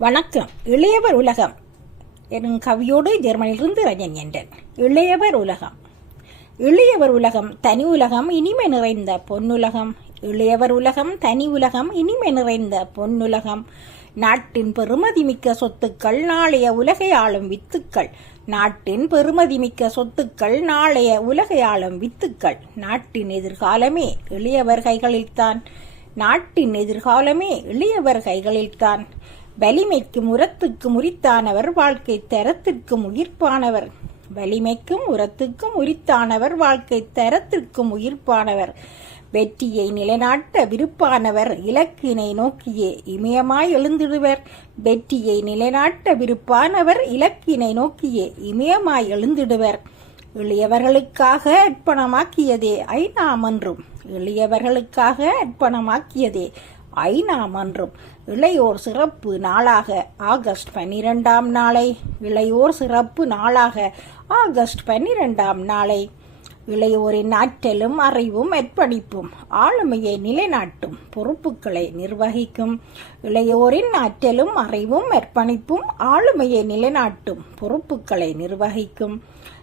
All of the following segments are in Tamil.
வணக்கம். இளையவர் உலகம். எனும் கவியோடு ஜெர்மனியிலிருந்து ரஜன் என்றன் இளையவர் உலகம். இளையவர் உலகம் தனி உலகம் இனிமை நிறைந்த பொன்னுலகம். இளையவர் உலகம் தனி உலகம் இனிமை நிறைந்த பொன்னுலகம். நாட்டின் பெருமதிமிக்க சொத்துக்கள் நாளைய உலகை ஆளும் வித்துக்கள். நாட்டின் பெருமதிமிக்க சொத்துக்கள் நாளைய உலகை ஆளும் வித்துக்கள். நாட்டின் எதிர்காலமே இளையவர் கைகளில்தான். நாட்டின் எதிர்காலமே இளையவர் கைகளில்தான். வலிமைக்கும் உரத்துக்கும் உரித்தானவர் வாழ்க்கை தரத்திற்கும் உயிர்ப்பானவர் வலிமைக்கும் உரத்துக்கும் உரித்தானவர் வாழ்க்கை தரத்திற்கும் உயிர்ப்பானவர் வெற்றியை நிலைநாட்ட விருப்பானவர் இலக்கினை நோக்கியே இமயமாய் எழுந்திடுவர். வெற்றியை நிலைநாட்ட விருப்பானவர் இலக்கினை நோக்கியே இமயமாய் எழுந்திடுவர். எளியவர்களுக்காக அர்ப்பணமாக்கியதே ஐநாமன்றும். எளியவர்களுக்காக அர்ப்பணமாக்கியதே ஐநா மன்றம். இளையோர் சிறப்பு நாளாக ஆகஸ்ட் பன்னிரெண்டாம் நாளை. இளையோர் சிறப்பு நாளாக ஆகஸ்ட் பன்னிரெண்டாம் நாளை. இளையோரின் ஆற்றலும் அறிவும் அர்ப்பணிப்பும் ஆளுமையை நிலைநாட்டும் பொறுப்புகளை நிர்வகிக்கும். இளையோரின் ஆற்றலும் அறிவும் அர்ப்பணிப்பும் ஆளுமையை நிலைநாட்டும் பொறுப்புகளை நிர்வகிக்கும்.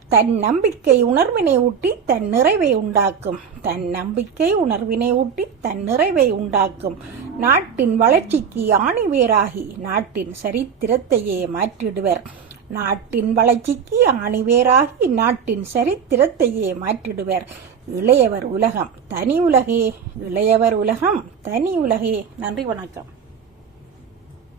தன் நம்பிக்கை உணர்வினை ஊட்டி தன் நிறைவை உண்டாக்கும். தன் நம்பிக்கை உணர்வினை ஊட்டி தன் நிறைவை உண்டாக்கும். நாட்டின் வளர்ச்சிக்கு ஆணிவேராகி நாட்டின் சரித்திரத்தையே மாற்றிடுவர். நாட்டின் வளர்ச்சிக்கு ஆணிவேராகி நாட்டின் சரித்திரத்தையே மாற்றிடுவர். இளையவர் உலகம் தனி உலகே இளையவர் உலகம் தனி உலகே. நன்றி வணக்கம்.